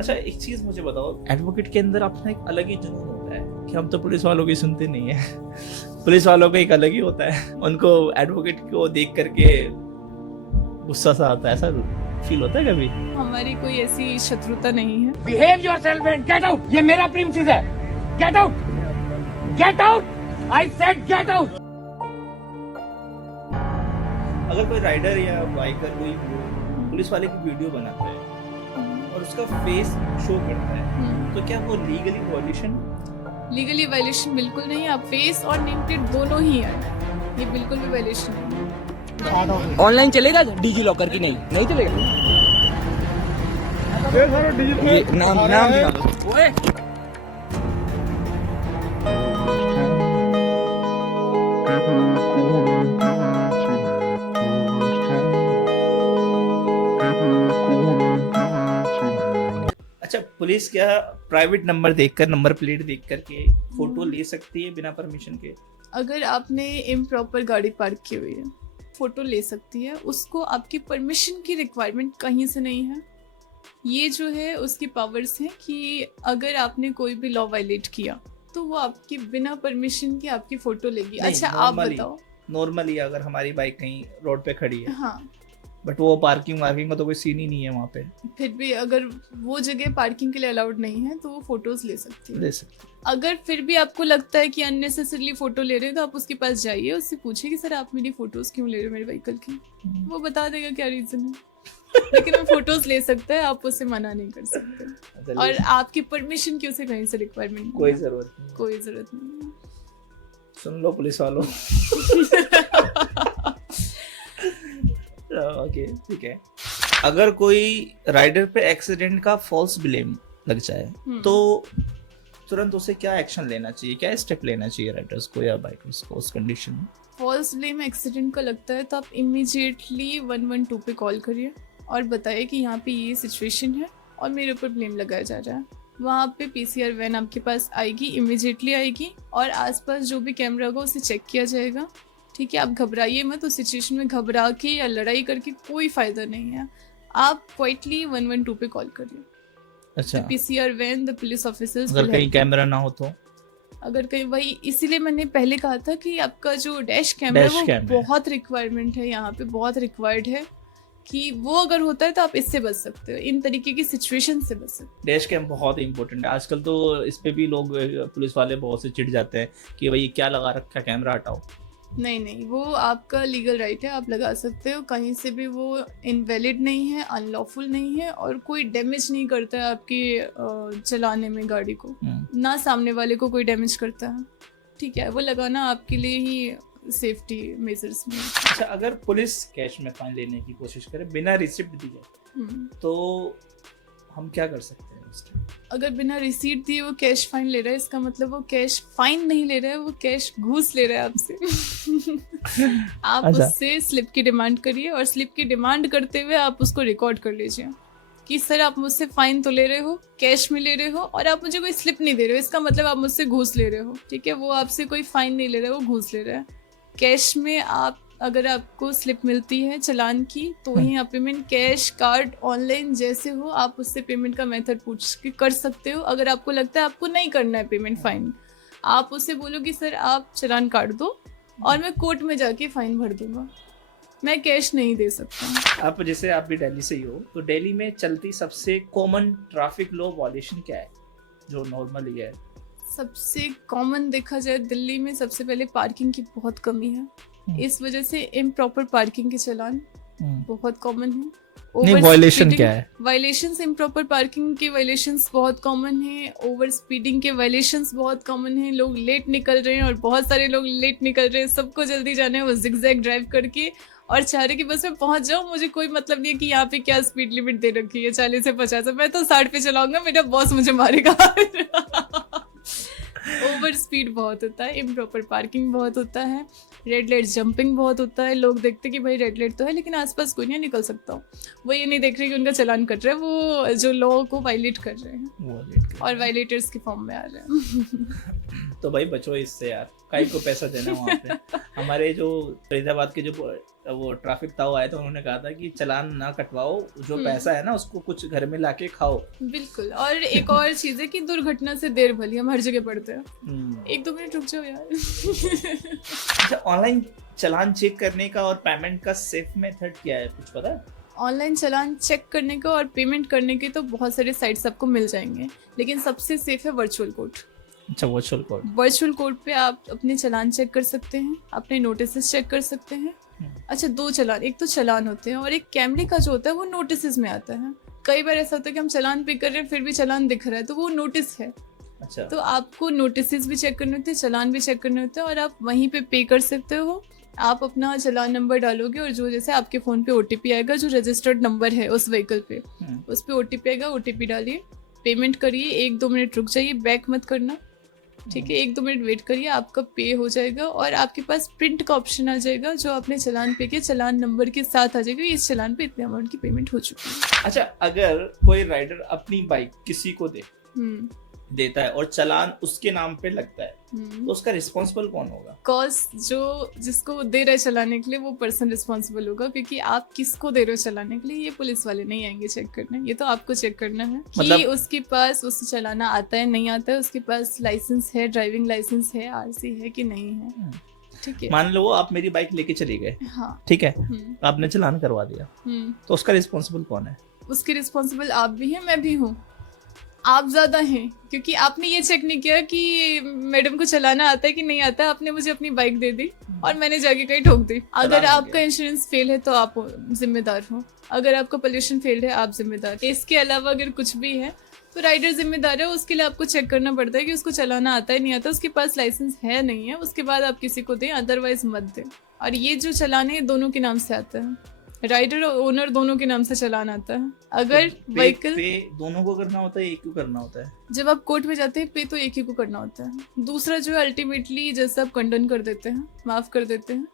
अच्छा एक चीज मुझे बताओ, एडवोकेट के अंदर अपना एक अलग ही जुनून होता है कि हम तो पुलिस वालों की सुनते नहीं है। पुलिस वालों का एक अलग ही होता है, उनको एडवोकेट को देख करके गुस्सा सा आता है, ऐसा फील होता है कभी? हमारी कोई ऐसी शत्रुता नहीं है। Behave yourself and get out. ये मेरा प्रिंसिस है। Get out, get out, I said get out. अगर कोई राइडर या बाइकर कोई पुलिस वाले की वीडियो बनाता है और उसका फेस शो करता है, तो क्या वो लीगली वायलेशन? लीगली वायलेशन बिल्कुल नहीं है। आप फेस और नेम प्लेट दोनों ही है, ये बिल्कुल भी वायलेशन नहीं है। ऑनलाइन चलेगा डिजी लॉकर की? नहीं चलेगा। ये नाम दिखा दो। ओए अच्छा, पुलिस क्या प्राइवेट नंबर देखकर, नंबर प्लेट देख करके फोटो ले सकती है बिना परमिशन के? अगर आपने इम्प्रॉपर गाड़ी पार्क की हुई है, फोटो ले सकती है। उसको आपकी परमिशन की रिक्वायरमेंट कहीं से नहीं है। ये जो है उसकी पावर्स हैं कि अगर आपने कोई भी लॉ वायलेट किया तो वो आपकी बिना परमिशन के आपकी फोटो लेगी। अच्छा आप बताओ, नॉर्मली अगर हमारी बाइक कहीं रोड पे खड़ी है, हाँ, बट वो पार्किंग का तो कोई सीन ही नहीं है वहाँ पे, फिर भी अगर वो जगह पार्किंग के लिए अलाउड नहीं है तो वो फोटोज ले सकती है। ले सकते? अगर फिर भी आपको लगता है कि अननेसेसरली फोटो ले रहे हो तो आप उसके पास जाइए, उससे पूछिए कि सर आप मेरी फोटोज क्यों ले रहे हो मेरे व्हीकल की। वो बता देगा क्या रीजन है। लेकिन वो फोटोज ले सकता है, आप उससे मना नहीं कर सकते। और आपकी परमिशन की उसे कहीं से रिक्वायरमेंट कोई जरूरत नहीं, कोई जरूरत नहीं है। सुन लो पुलिस वालों। ओके ठीक है। अगर कोई राइडर पे एक्सीडेंट का फॉल्स ब्लेम लग जाए तो तुरंत उसे क्या एक्शन लेना चाहिए, क्या स्टेप लेना चाहिए राइडर्स को या बाइकर्स को उस कंडीशन में? फॉल्स ब्लेम एक्सीडेंट का लगता है तो आप इमीडिएटली 112 पे कॉल करिए और बताइए कि यहाँ पे ये सिचुएशन है और मेरे ऊपर ब्लेम लगाया जा रहा है। वहाँ पे पीसीआर वैन आपके पास आएगी, इमीडिएटली आएगी और आसपास जो भी कैमरा होगा उसे चेक किया जाएगा। ठीक है, आप घबराइए मत। उस सिचुएशन में घबरा के या लड़ाई करके कोई फायदा नहीं है। आप क्वाइटली 112 पे कॉल करिए। अच्छा, PCR van, the police officers, अगर कहीं कैमरा ना हो तो? अगर कहीं, वही इसीलिए मैंने पहले कहा था कि आपका जो डैश कैमरा है वो बहुत रिक्वायरमेंट है, यहाँ पे बहुत रिक्वायर्ड है कि वो अगर होता है तो आप इससे बच सकते हो, इन तरीके की सिचुएशन से बच सकते हो। डैश कैम बहुत इंपॉर्टेंट है आजकल तो। इस पे भी लोग, पुलिस वाले बहुत से चिढ़ जाते हैं कि भाई क्या लगा रखा, कैमरा हटाओ। नहीं, वो आपका लीगल राइट है, आप लगा सकते हो कहीं से भी। वो इनवैलिड नहीं है, अनलॉफुल नहीं है और कोई डैमेज नहीं करता है आपके चलाने में गाड़ी को, ना सामने वाले को कोई डैमेज करता है। ठीक है, वो लगाना आपके लिए ही सेफ्टी मेजर्स में। अच्छा, अगर पुलिस कैश में फाइन लेने की कोशिश करे बिना रिसिप्ट दिए तो हम क्या कर सकते हैं उस टाइम? अगर बिना रिसीट दिए वो कैश फाइन ले रहा है, इसका मतलब वो कैश फाइन नहीं ले रहा है, वो कैश घूस ले रहा है आपसे। आप अच्छा। उससे स्लिप की डिमांड करिए और स्लिप की डिमांड करते हुए आप उसको रिकॉर्ड कर लीजिए कि सर आप मुझसे फाइन तो ले रहे हो, कैश में ले रहे हो और आप मुझे कोई स्लिप नहीं दे रहे हो, इसका मतलब आप मुझसे घूस ले रहे हो। ठीक है, वो आपसे कोई फाइन नहीं ले रहा है, वो घूस ले रहा है। कैश में आप, अगर आपको स्लिप मिलती है चालान की तो ही आप पेमेंट, कैश, कार्ड, ऑनलाइन जैसे हो आप उससे पेमेंट का मेथड पूछ के कर सकते हो। अगर आपको लगता है आपको नहीं करना है पेमेंट फाइन, आप उससे बोलो कि सर आप चालान काट दो और मैं कोर्ट में जाके फाइन भर दूंगा, मैं कैश नहीं दे सकता। आप जैसे आप भी दिल्ली से ही हो, तो दिल्ली में चलती सबसे कॉमन ट्रैफिक लॉ वायलेशन क्या है जो नॉर्मली है? सबसे कॉमन देखा जाए दिल्ली में सबसे पहले पार्किंग की बहुत कमी है। इस वजह से इम्प्रॉपर पार्किंग के चालान बहुत कॉमन है। नहीं, वायलेशन क्या है? वायलेशंस, इम्प्रॉपर पार्किंग के वायलेशंस बहुत कॉमन है। ओवर स्पीडिंग के वायलेशंस बहुत कॉमन है। लोग लेट निकल रहे हैं और बहुत सारे लोग लेट निकल रहे हैं, सबको जल्दी जाना है, वो जिगजैग ड्राइव करके और चाह रहे कि बस मैं पहुंच जाऊं, मुझे कोई मतलब नहीं है कि यहाँ पे क्या स्पीड लिमिट दे रखी है 40 से 50, मैं तो 60 पे चलाऊंगा, मेरा बॉस मुझे मारेगा। ओवर स्पीड बहुत होता है, इम्प्रॉपर पार्किंग बहुत होता है, रेड लाइट जंपिंग बहुत होता है। लोग देखते कि भाई रेड लाइट तो है लेकिन आसपास कोई नहीं निकल सकता हूँ, वो ये नहीं देख रहे कि उनका चालान कट रहा है, वो जो लॉ को वायलेट कर रहे हैं और वायलेटर्स के फॉर्म में आ रहे हैं। तो भाई बचो इससे यार, काहे को पैसा देना वहाँ पे। हमारे जो फरीदाबाद के जो वो ट्रैफिक ताऊ आए तो उन्होंने कहा था कि चालान ना कटवाओ, जो हम्म। पैसा है ना उसको कुछ घर में लाके खाओ। बिल्कुल। और एक और चीज़ है कि दुर्घटना से देर भली हम हर जगह पढ़ते हैं। हम्म। 1-2 मिनट रुक जाओ यार। अच्छा, ऑनलाइन चालान चेक करने का और पेमेंट का सेफ मेथड क्या है, कुछ पता है? ऑनलाइन चालान चेक करने का और पेमेंट करने के तो बहुत सारे साइट्स आपको मिल जाएंगे, लेकिन सबसे सेफ है वर्चुअल कोर्ट। अच्छा, वर्चुअल कोड। वर्चुअल कोर्ट पे आप अपने चालान चेक कर सकते हैं, अपने नोटिस चेक कर सकते हैं। अच्छा, 2 चालान, एक तो चालान होते हैं और एक कैमरे का जो होता है वो नोटिस में आता है। कई बार ऐसा होता है कि हम चालान पे कर रहे हैं फिर भी चालान दिख रहा है, तो वो नोटिस है। अच्छा, तो आपको नोटिस भी चेक करने होते हैं, चालान भी चेक करने होते हैं, और आप वहीं पे कर सकते हो। आप अपना चालान नंबर डालोगे और जो जैसे आपके फ़ोन पे OTP आएगा जो रजिस्टर्ड नंबर है उस व्हीकल पे, उस पे OTP आएगा, OTP डालिए, पेमेंट करिए, 1-2 मिनट रुक जाइए, बैक मत करना, ठीक है, 1-2 मिनट वेट करिए, आपका पे हो जाएगा और आपके पास प्रिंट का ऑप्शन आ जाएगा जो आपने चालान पे किया, चालान नंबर के साथ आ जाएगा, इस चालान पे इतने अमाउंट की पेमेंट हो चुकी है। अच्छा, अगर कोई राइडर अपनी बाइक किसी को देता है और चालान उसके नाम पे लगता है, तो उसका रिस्पॉन्सिबल कौन होगा? कॉज जो जिसको दे रहे चलाने के लिए वो पर्सन रिस्पॉन्सिबल होगा, क्योंकि आप किसको दे रहे हो चलाने के लिए ये पुलिस वाले नहीं आएंगे चेक करने, ये तो आपको चेक करना है कि उसके पास उसे चलाना आता है नहीं आता है, उसके पास लाइसेंस है, ड्राइविंग लाइसेंस है, RC है कि नहीं है। ठीक है, मान लो आप मेरी बाइक लेके चले गए, हाँ, ठीक है, आपने चालान करवा दिया, तो उसका रिस्पॉन्सिबल कौन है? उसके रिस्पॉन्सिबल आप भी हैं, मैं भी हूँ, आप ज्यादा हैं, क्योंकि आपने ये चेक नहीं किया कि मैडम को चलाना आता है कि नहीं आता है, आपने मुझे अपनी बाइक दे दी और मैंने जाके कहीं ठोक दी। अगर आपका इंश्योरेंस फेल है तो आप जिम्मेदार हो, अगर आपका पोल्यूशन फेल है आप जिम्मेदार। इसके अलावा अगर कुछ भी है तो राइडर जिम्मेदार है, उसके लिए आपको चेक करना पड़ता है कि उसको चलाना आता है नहीं आता, उसके पास लाइसेंस है नहीं है, उसके बाद आप किसी को दें, अदरवाइज मत दें। और ये जो चालान है दोनों के नाम से आता है, राइडर और ओनर दोनों के नाम से चालान आता है। अगर तो व्हीकल पे दोनों को करना होता है, एक को करना होता है? जब आप कोर्ट में जाते हैं पे तो एक ही को करना होता है, दूसरा जो है अल्टीमेटली जैसे आप कंडन कर देते हैं, माफ कर देते हैं,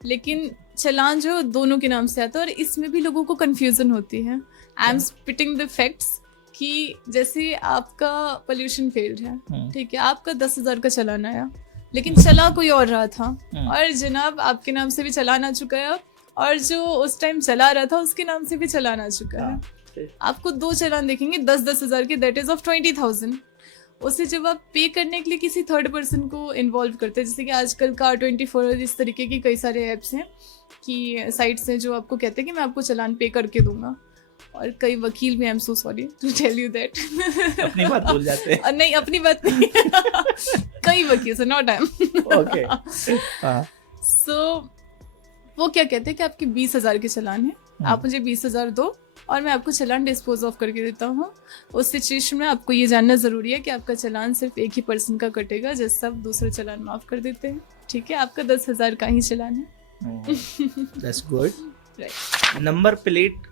लेकिन चालान जो है दोनों के नाम से आता है। और इसमें भी लोगों को कंफ्यूजन होती है। I am spitting the facts कि जैसे आपका पोल्यूशन फेल्ड है, ठीक है, आपका 10,000 का चालान आया, लेकिन चला कोई और रहा था, और जनाब आपके नाम से भी चालान आ चुका है, और जो उस टाइम चला रहा था उसके नाम से भी चालान आ चुका है। आपको 2 चालान देखेंगे 10,000 के, दैट इज ऑफ 20,000। उसे जब आप पे करने के लिए किसी थर्ड पर्सन को इन्वॉल्व करते हैं, जैसे कि आजकल Car24 और इस तरीके की कई सारे ऐप्स हैं कि साइट्स हैं जो आपको कहते हैं कि मैं आपको चालान पे करके दूंगा, और कई वकील भी, I am so sorry to tell you that, अपनी बात भूल जाते हैं। नहीं, अपनी बात नहीं कई वकील से, नॉट आई एम, ओके। सो वो क्या कहते हैं कि आपके 20,000 के चालान है, आप मुझे 20,000 दो और मैं आपको चालान डिस्पोज ऑफ करके देता हूँ। उस सिचुएशन में आपको ये जानना ज़रूरी है कि आपका चालान सिर्फ एक ही पर्सन का कटेगा, जिससे आप दूसरा चालान माफ़ कर देते हैं, ठीक है, आपका 10,000 का ही चालान है। That's good. नंबर प्लेट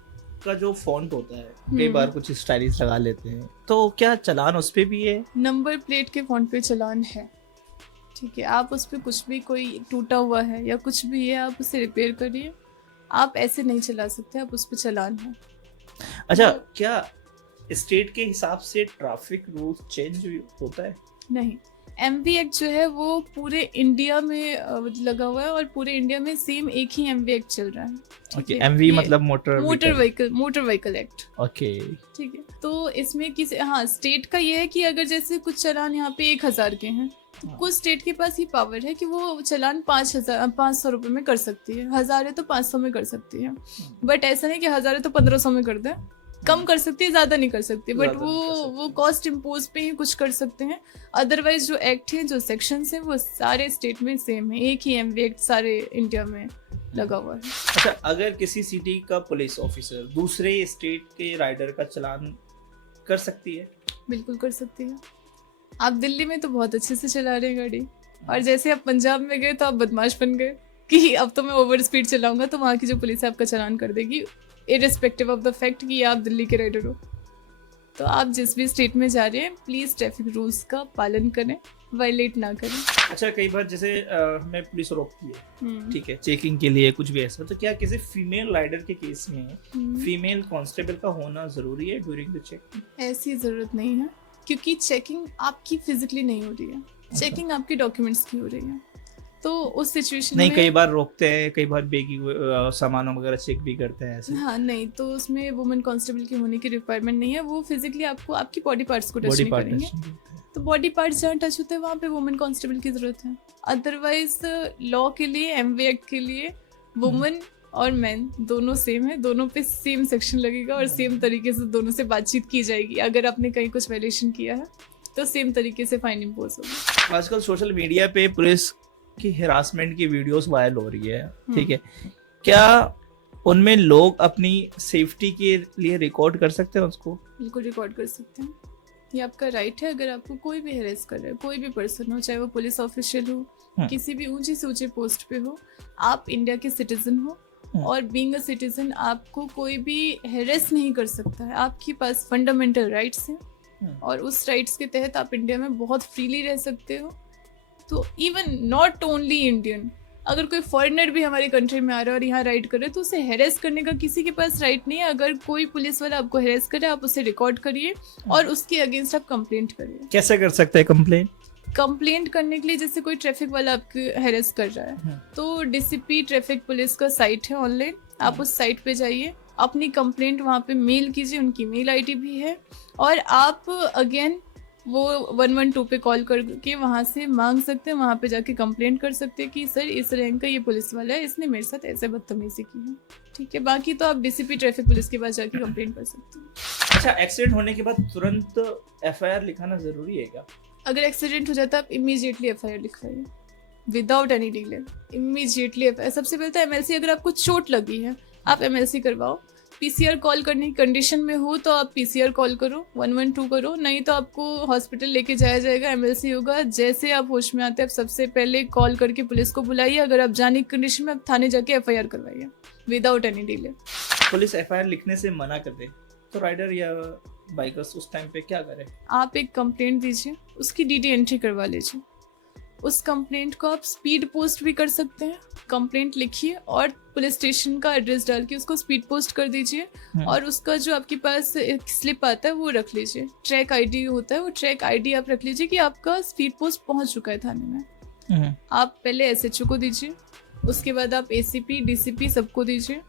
का जो फॉन्ट होता है कई बार कुछ स्टाइलिश लगा लेते हैं, तो क्या चालान उस पे भी है? नंबर प्लेट के फॉन्ट पे चालान है, ठीक है, आप उस पर कुछ भी, कोई टूटा हुआ है या कुछ भी है, आप उसे रिपेयर करिए, आप ऐसे नहीं चला सकते, आप उस पर चालान है। अच्छा, क्या स्टेट के हिसाब से ट्रैफिक रूल चेंज होता है? नहीं, MV एक्ट जो है वो पूरे इंडिया में लगा हुआ है, और पूरे इंडिया में सेम एक ही MV एक्ट चल रहा है। ओके, MV मतलब मोटर व्हीकल एक्ट। ओके, ठीक है, तो इसमें किसी, हाँ, स्टेट का ये है कि अगर जैसे कुछ चालान यहाँ पे 1,000 के हैं, कुछ स्टेट के पास ये पावर है कि वो चालान 500 रुपए में कर सकती है, 1,000 है तो 500 में कर सकती है, बट ऐसा नहीं कि 1,000 है तो 1,500 में कर दे, कम कर सकती है, ज्यादा नहीं कर सकती, बट वो कॉस्ट इम्पोज पे ही कुछ कर सकते हैं। अदरवाइज जो एक्ट है, जो सेक्शंस हैं, वो सारे स्टेट में सेम है, एक ही MV एक्ट सारे इंडिया में लगा हुआ है। अच्छा, अगर किसी सिटी का पुलिस ऑफिसर दूसरे स्टेट के राइडर का चालान कर सकती है? बिल्कुल कर सकती है। आप दिल्ली में तो बहुत अच्छे से चला रहे हैं गाड़ी, और जैसे आप पंजाब में गए तो आप बदमाश बन गए कि अब तो मैं ओवर स्पीड चलाऊंगा, तो वहाँ की जो पुलिस है आपका चालान कर देगी, इररिस्पेक्टिव ऑफ द फैक्ट कि आप दिल्ली के राइडर हो। तो आप जिस भी स्टेट में जा रहे हैं, प्लीज़ ट्रैफिक रूल्स का पालन करें, वायलेट ना करें। अच्छा, कई बार जैसे हमें पुलिस रोकती है, ठीक है, चेकिंग के लिए कुछ भी ऐसा, तो क्या किसी फीमेल राइडर के केस में फीमेल कांस्टेबल का होना जरूरी है ड्यूरिंग द चेकिंग? ऐसी ज़रूरत नहीं है, क्योंकि चेकिंग आपकी फिजिकली नहीं हो रही है, चेकिंग आपके डॉक्यूमेंट्स की हो रही है। तो उस सिचुएशन नहीं, में कई बार रोकते हैं, कई बार बेगी सामानों वगैरह चेक भी करते हैं ऐसे। हाँ नहीं, तो उसमें वुमेन कांस्टेबल की होने की रिक्वायरमेंट नहीं है। वो फिजिकली आपको आपकी बॉडी पार्ट्स को टच बॉडी नहीं पार्ट करेंगे। तो बॉडी पार्ट्स जहाँ टच होते हैं वहाँ पे वुमेन कांस्टेबल की जरूरत है। अदरवाइज लॉ के लिए, एमवी एक्ट के लिए वुमेन और मैन दोनों सेम है, दोनों पे सेम सेक्शन लगेगा और सेम तरीके से दोनों से बातचीत की जाएगी। अगर आपने कहीं कुछ वायलेशन किया है तो सेम तरीके से फाइन इम्पोज होगा। आजकल सोशल मीडिया पे पुलिस की हिरासमेंट की वीडियोस वायरल हो रही है, ठीक है, क्या उनमें लोग अपनी सेफ्टी के लिए रिकॉर्ड कर सकते हैं उसको? बिल्कुल रिकॉर्ड कर सकते हैं, ये आपका राइट है। अगर आपको कोई भी हेरेस कर रहा है, कोई भी पर्सन हो, चाहे वो पुलिस ऑफिशियल हो, किसी भी ऊंची से ऊंचे पोस्ट पे हो, आप इंडिया के सिटीजन हो और बीइंग अ सिटीजन आपको कोई भी हेरेस नहीं कर सकता है। आपके पास फंडामेंटल राइट्स हैं और उस राइट्स के तहत आप इंडिया में बहुत फ्रीली रह सकते हो। तो इवन नॉट ओनली इंडियन, अगर कोई फॉरेनर भी हमारे कंट्री में आ रहा है और यहाँ राइड कर रहे हैं तो उसे हेरेस करने का किसी के पास राइट नहीं है। अगर कोई पुलिस वाला आपको हेरेस करे, आप उसे रिकॉर्ड करिए और उसके अगेंस्ट आप कंप्लेंट करिए। कैसे कर सकते हैं कंप्लेंट? कंप्लेंट करने के लिए जैसे कोई ट्रैफिक वाला आपको हेरेस कर रहा है तो डीसीपी ट्रैफिक पुलिस का साइट है ऑनलाइन, आप उस साइट पे जाइए, अपनी कंप्लेंट वहाँ पे मेल कीजिए, उनकी मेल आईडी भी है, और आप अगेन वो 112 पे कॉल करके वहाँ से मांग सकते हैं, वहाँ पे जाके कंप्लेंट कर सकते हैं कि सर इस रैंक का ये पुलिस वाला है, इसने मेरे साथ ऐसे बदतमीजी की है, ठीक है। बाकी तो आप डीसीपी ट्रैफिक पुलिस के पास जाके कंप्लेंट कर सकते हैं। अच्छा, एक्सीडेंट होने के बाद तुरंत एफआईआर लिखाना जरूरी है क्या? अगर एक्सीडेंट हो जाता है आप इमीडिएटली एफआईआर लिखवाइए without any delay, immediately FIR. सबसे पहले तो एमएलसी, अगर आपको चोट लगी है आप एमएलसी करवाओ। पीसीआर कॉल करने की कंडीशन में हो तो आप पीसीआर कॉल करो, 112 करो, नहीं तो आपको हॉस्पिटल लेके जाया जाएगा, एमएलसी होगा। जैसे आप होश में आते हैं आप सबसे पहले कॉल करके पुलिस को बुलाइए। अगर आप जाने की कंडीशन में आप थाने जाके एफआईआर करवाइए without any delay. Police FIR लिखने से मना कर दे तो राइडर या बाइकर्स उस टाइम पे क्या करें? आप एक कंप्लेंट दीजिए, उसकी डीडी एंट्री करवा लीजिए। उस कंप्लेंट को आप स्पीड पोस्ट भी कर सकते हैं। कंप्लेंट लिखिए और पुलिस स्टेशन का एड्रेस डाल के उसको स्पीड पोस्ट कर दीजिए और उसका जो आपके पास एक स्लिप आता है वो रख लीजिए। ट्रैक आईडी होता है, वो ट्रैक आईडी आप रख लीजिए कि आपका स्पीड पोस्ट पहुंच चुका है थाने में। आप पहले एसएचओ को दीजिए, उसके बाद आप एसीपी डीसीपी सबको दीजिए।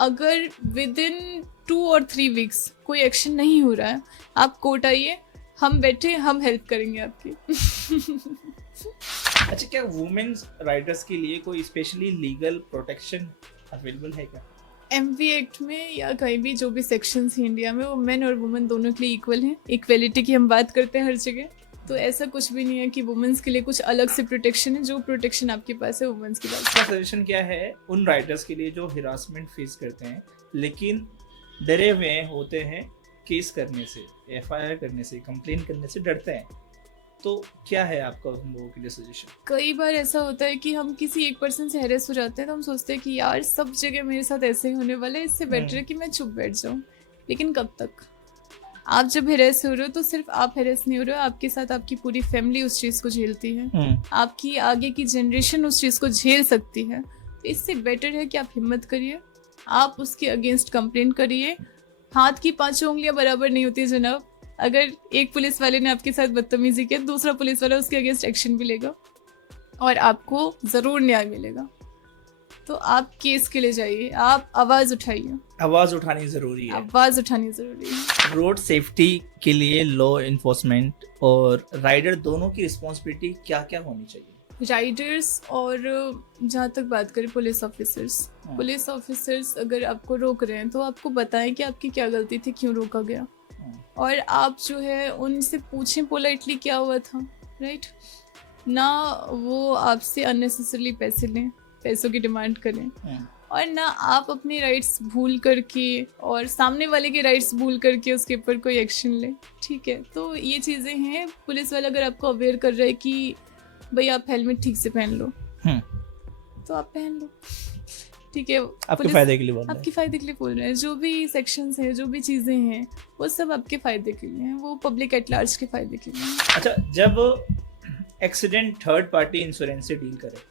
अगर विद इन 2 और 3 वीक्स कोई एक्शन नहीं हो रहा है, आप कोर्ट आइए, हम बैठे, हम हेल्प करेंगे आपकी। अच्छा, क्या वुमेन्स राइडर्स के लिए कोई स्पेशली लीगल प्रोटेक्शन अवेलेबल है क्या? एमवी एक्ट में या कहीं भी जो भी सेक्शंस हैं इंडिया में, वो मेन और वुमेन दोनों के लिए इक्वल हैं। इक्वलिटी की हम बात करते हैं हर जगह, तो ऐसा कुछ भी नहीं है कि वुमेन्स के लिए कुछ अलग से प्रोटेक्शन है। जो प्रोटेक्शन आपके पास है वुमेन्स की बात। इसका सजेशन क्या है उन राइडर्स के लिए जो हिरासमेंट फेस करते हैं लेकिन डरे हुए होते हैं केस करने से, एफआईआर करने से, कंप्लेन करने से डरते हैं, तो क्या है आपका उन लोगों के लिए सजेशन? कई बार ऐसा होता है कि हम किसी एक पर्सन से हैरेस हो जाते हैं तो हम सोचते हैं कि यार सब जगह मेरे साथ ऐसे ही होने वाला है, इससे बेटर है कि मैं चुप बैठ जाऊं। लेकिन कब तक? आप जब हैरेस हो रहे हो तो सिर्फ आप हैरेस नहीं हो रहे हो, आपके साथ आपकी पूरी फैमिली उस चीज़ को झेलती है, आपकी आगे की जनरेशन उस चीज़ को झेल सकती है। तो इससे बेटर है कि आप हिम्मत करिए, आप उसके अगेंस्ट कंप्लेंट करिए। हाथ की 5 उंगलियां बराबर नहीं होती जनाब। अगर एक पुलिस वाले ने आपके साथ बदतमीजी किया, दूसरा पुलिस वाला उसके अगेंस्ट एक्शन भी लेगा और आपको ज़रूर न्याय मिलेगा। तो आप केस के लिए जाइए, आप आवाज़ उठाइए। आवाज़ उठानी ज़रूरी है, आवाज़ उठानी ज़रूरी है। रोड सेफ्टी के लिए लॉ इन्फोर्समेंट और राइडर दोनों की रिस्पॉन्सिबिलिटी क्या क्या होनी चाहिए? राइडर्स और जहाँ तक बात करें पुलिस ऑफिसर्स अगर आपको रोक रहे हैं तो आपको बताएं कि आपकी क्या गलती थी, क्यों रोका गया, और आप जो है उनसे पूछें पोलाइटली क्या हुआ था, राइट ना। वो आपसे अननेसेसरली पैसे लें, पैसों की डिमांड करें, और ना आप अपने राइट्स भूल करके और सामने वाले के राइट्स भूल करके उसके ऊपर कोई एक्शन लें, ठीक है। तो ये चीज़ें हैं। पुलिस वाला अगर आपको अवेयर कर रहा है कि भाई आप हेलमेट ठीक से पहन लो, तो आप पहन लो, ठीक है। आपके फायदे के लिए बोल रहे हैं। आपके फायदे के लिए बोल रहे हैं। जो भी सेक्शंस हैं, जो भी चीज़ें हैं, वो सब आपके फायदे के लिए हैं, वो पब्लिक एट लार्ज के फायदे के लिए हैं। अच्छा, जब एक्सीडेंट थर्ड पार्टी इंश्योरेंस से डील करे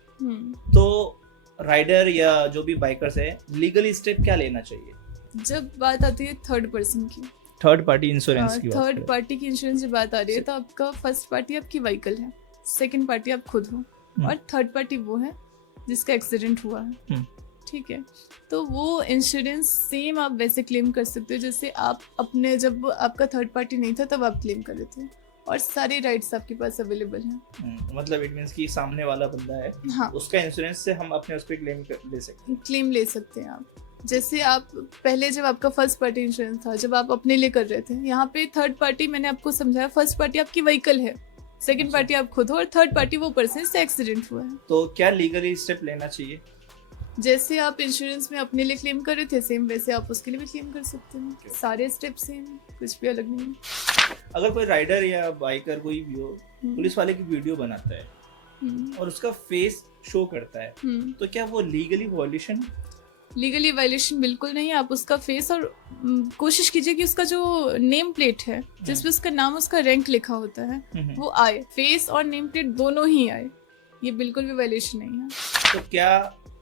तो राइडर या जो भी बाइकर्स है लीगली स्टेप क्या लेना चाहिए? जब बात आती है थर्ड पर्सन की, थर्ड पार्टी इंश्योरेंस की बात थर्ड करें। पार्टी की इंश्योरेंस की बात आ रही है तो आपका फर्स्ट पार्टी आपकी व्हीकल है, सेकंड पार्टी आप खुद हो। और थर्ड पार्टी वो है जिसका एक्सीडेंट हुआ है, ठीक है। तो वो इंश्योरेंस सेम आप वैसे क्लेम कर सकते हो जैसे आप अपने, जब आपका थर्ड पार्टी नहीं था तब आप क्लेम कर रहे थे, और सारे राइट्स आपके पास अवेलेबल हैं। मतलब इट मींस कि सामने वाला बंदा है, हाँ, उसका इंश्योरेंस से हम अपने उस पर क्लेम ले सकते क्लेम ले सकते हैं आप। जैसे आप पहले जब आपका फर्स्ट पार्टी इंश्योरेंस था, जब आप अपने लिए कर रहे थे, यहाँ पे थर्ड पार्टी मैंने आपको समझाया, फर्स्ट पार्टी आपकी व्हीकल है, सेकंड पार्टी आप खुद हो, और थर्ड पार्टी वो पर्सन से एक्सीडेंट हुआ है। तो क्या लीगली स्टेप लेना चाहिए? जैसे आप इंश्योरेंस में अपने लिए क्लेम कर रहे थे सेम वैसे आप उसके लिए भी क्लेम कर सकते हैं। सारे स्टेप सेम, कुछ भी अलग नहीं है। अगर कोई राइडर या बाइकर कोई भी हो, पुलिस वाले की वीडियो बनाता है और उसका फेस शो करता है, तो क्या वो लीगली वायलेशन? लीगली वायलेशन बिल्कुल नहीं है। आप उसका फेस, और कोशिश कीजिए कि उसका जो नेम प्लेट है जिसमें उसका नाम, उसका रैंक लिखा होता है, वो आए, फेस और नेम प्लेट दोनों ही आए, ये बिल्कुल भी वायलेशन नहीं है। तो क्या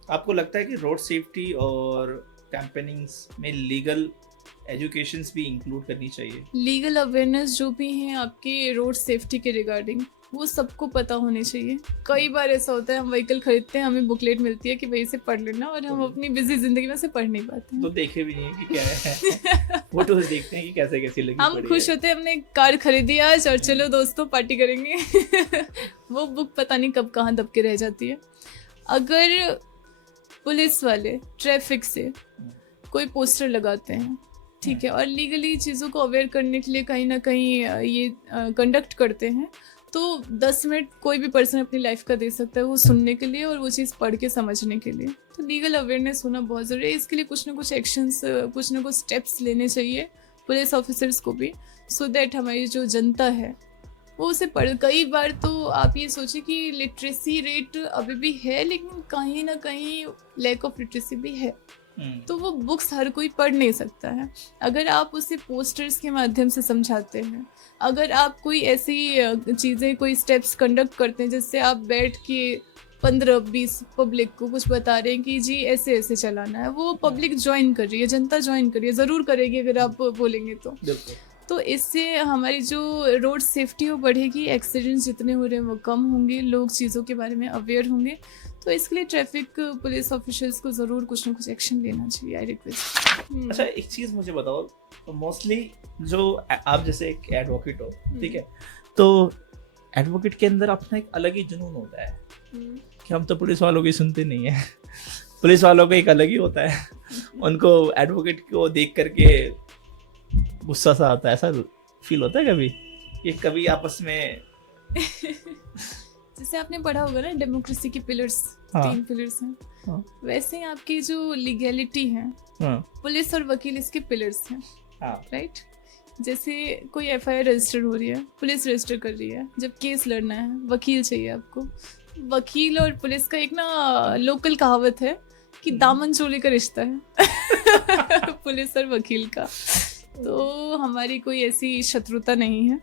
आपको लगता है कि रोड सेफ्टी और कैंपेनिंग्स में लीगल एजुकेशंस भी इंक्लूड करनी चाहिए? लीगल अवेयरनेस जो भी है आपके रोड सेफ्टी के रिगार्डिंग, वो सबको पता होनी चाहिए। कई बार ऐसा होता है हम व्हीकल खरीदते हैं, हमें बुकलेट मिलती है कि भाई इसे पढ़ लेना, और हम अपनी बिजी जिंदगी में से पढ़ नहीं पाते हैं। तो देखे भी नहीं है कि क्या है फोटोज देखते हैं कि कैसे कैसी लगी, हम खुश होते हैं हमने कार खरीदी आज और चलो दोस्तों पार्टी करेंगे वो बुक पता नहीं कब कहाँ दब के रह जाती है। अगर पुलिस वाले ट्रैफिक से कोई पोस्टर लगाते हैं, ठीक है, और लीगली चीज़ों को अवेयर करने के लिए कहीं ना कहीं ये कंडक्ट करते हैं, तो 10 मिनट कोई भी पर्सन अपनी लाइफ का दे सकता है वो सुनने के लिए और वो चीज़ पढ़ के समझने के लिए। तो लीगल अवेयरनेस होना बहुत ज़रूरी है। इसके लिए कुछ ना कुछ एक्शंस, कुछ ना कुछ स्टेप्स लेने चाहिए पुलिस ऑफिसर्स को भी, सो दैट हमारी जो जनता है वो उसे पढ़। कई बार तो आप ये सोचिए कि लिटरेसी रेट अभी भी है, लेकिन कहीं ना कहीं लैक ऑफ लिटरेसी भी है, तो वो बुक्स हर कोई पढ़ नहीं सकता है। अगर आप उसे पोस्टर्स के माध्यम से समझाते हैं, अगर आप कोई ऐसी चीज़ें, कोई स्टेप्स कंडक्ट करते हैं जिससे आप बैठ के 15-20 पब्लिक को कुछ बता रहे हैं कि जी ऐसे ऐसे चलाना है, वो पब्लिक ज्वाइन कर रही है, जनता ज्वाइन कर रही है, ज़रूर करेगी अगर आप बोलेंगे तो इससे हमारी जो रोड सेफ्टी वो बढ़ेगी, एक्सीडेंट्स जितने हो रहे हैं वो कम होंगे, लोग चीज़ों के बारे में अवेयर होंगे। तो इसके लिए ट्रैफिक पुलिस ऑफिसर्स को ज़रूर कुछ ना कुछ एक्शन लेना चाहिए, आई रिक्वेस्ट। अच्छा, एक चीज़ मुझे बताओ, तो मोस्टली जो आप जैसे एक एडवोकेट हो, ठीक है, तो एडवोकेट के अंदर अपना एक अलग ही जुनून होता है कि हम तो पुलिस वालों की सुनते नहीं है पुलिस वालों का एक अलग ही होता है उनको एडवोकेट को देख करके गुस्सा सा आता है, ऐसा फील होता है कभी कि कभी आपस में जैसे आपने पढ़ा होगा ना डेमोक्रेसी के पिलर्स, 3 पिलर्स हैं, वैसे ही आपकी जो लीगैलिटी है, पुलिस और वकील इसके पिलर्स हैं, राइट। जैसे कोई एफआईआर रजिस्टर हो रही है, पुलिस रजिस्टर कर रही है, जब केस लड़ना है वकील चाहिए आपको। वकील और पुलिस का एक ना लोकल कहावत है कि दामन चोली का रिश्ता है पुलिस और वकील का। तो हमारी कोई ऐसी शत्रुता नहीं है,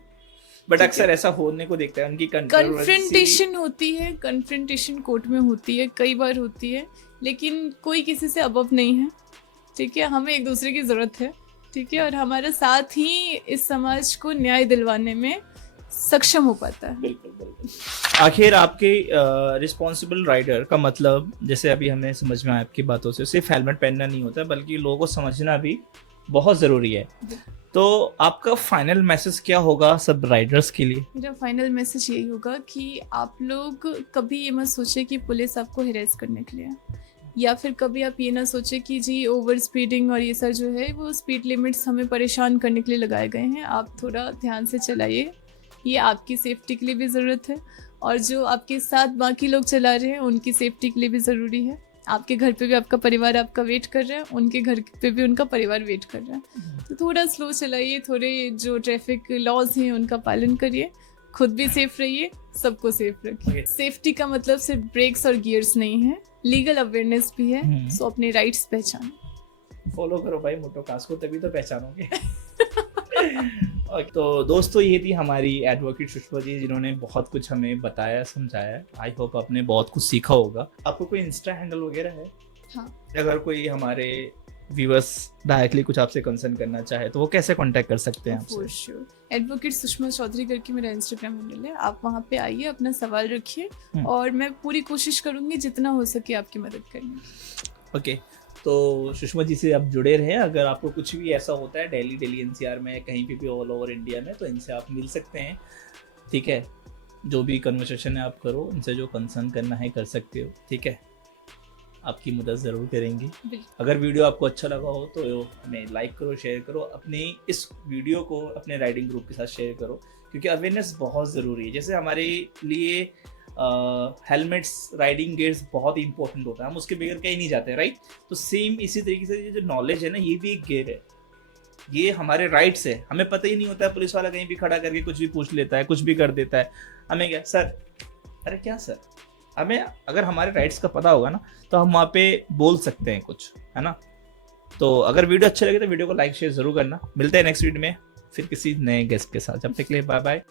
बट अक्सर ऐसा होने को देखता है, उनकी कन्फ्रंटेशन होती है, कन्फ्रंटेशन कोर्ट में होती है, कई बार होती है, लेकिन कोई किसी से अबव नहीं है, ठीक है। हमें एक दूसरे की ज़रूरत है, ठीक है, और हमारा साथ ही इस समाज को न्याय दिलवाने में सक्षम हो पाता है। बिल्कुल। आखिर आपके रिस्पॉन्सिबल राइडर का मतलब, जैसे अभी हमें समझ में आया आपकी बातों से, सिर्फ हेलमेट पहनना नहीं होता बल्कि लोगों को समझना भी बहुत ज़रूरी है। तो आपका फाइनल मैसेज क्या होगा सब राइडर्स के लिए? मेरा फाइनल मैसेज यही होगा कि आप लोग कभी ये मत सोचे कि पुलिस आपको हिरास करने के लिए, या फिर कभी आप ये ना सोचे कि जी ओवर स्पीडिंग और ये सब जो है वो स्पीड लिमिट्स हमें परेशान करने के लिए लगाए गए हैं। आप थोड़ा ध्यान से चलाइए, ये आपकी सेफ्टी के लिए भी ज़रूरत है, और जो आपके साथ बाकी लोग चला रहे हैं उनकी सेफ्टी के लिए भी ज़रूरी है। आपके घर पे भी आपका परिवार आपका वेट कर रहा है, उनके घर पे भी उनका परिवार वेट कर रहा है। तो थोड़ा स्लो चलाइए, थोड़े जो ट्रैफिक लॉज हैं उनका पालन करिए, खुद भी सेफ रहिए, सबको सेफ रखिए। सेफ्टी का मतलब सिर्फ ब्रेक्स और गियर्स नहीं है, लीगल अवेयरनेस भी है। सो अपने राइट्स पहचानो, फॉलो करो भाई मोटो कास को, तभी तो पहचानोगे तो दोस्तों, ये थी हमारी एडवोकेट सुष्मा जी, जिन्होंने बहुत कुछ हमें बताया, समझाया। आई होप आपने बहुत कुछ सीखा होगा। आपको कोई इंस्टा हैंडल वगैरह है? हाँ। अगर कोई हमारे व्यूअर्स डायरेक्टली कुछ आपसे कंसर्न करना चाहे तो वो कैसे कांटेक्ट कर सकते हैं फॉर आपसे? श्योर एडवोकेट सुषमा चौधरी करके मेरा इंस्टाग्राम हैंडल है, आप वहाँ पे आइए, अपना सवाल रखिए और मैं पूरी कोशिश करूंगी जितना हो सके आपकी मदद करने। ओके, तो सुषमा जी से आप जुड़े रहे। अगर आपको कुछ भी ऐसा होता है दिल्ली एनसीआर में, कहीं पे भी ऑल ओवर इंडिया में, तो इनसे आप मिल सकते हैं, ठीक है। जो भी कन्वर्सेशन है आप करो, इनसे जो कंसर्न करना है कर सकते हो, ठीक है। आपकी मदद ज़रूर करेंगी। बिल्कुल। अगर वीडियो आपको अच्छा लगा हो तो हमें लाइक करो, शेयर करो, अपने इस वीडियो को अपने राइडिंग ग्रुप के साथ शेयर करो, क्योंकि अवेयरनेस बहुत ज़रूरी है। जैसे हमारे लिए हेलमेट्स, राइडिंग गेयर्स बहुत इंपॉर्टेंट होता है, हम उसके बगैर कहीं नहीं जाते, राइट। तो सेम इसी तरीके से ये जो नॉलेज है ना, ये भी एक गेयर है, ये हमारे राइट्स है। हमें पता ही नहीं होता है, पुलिस वाला कहीं भी खड़ा करके कुछ भी पूछ लेता है, कुछ भी कर देता है। हमें क्या सर, अरे क्या सर, हमें अगर हमारे राइट्स का पता होगा ना तो हम वहाँ पे बोल सकते हैं कुछ, है ना। तो अगर वीडियो अच्छे लगे तो वीडियो को लाइक शेयर जरूर करना। मिलते हैं नेक्स्ट वीडियो में फिर किसी नए गेस्ट के साथ। जब तक के लिए बाय बाय।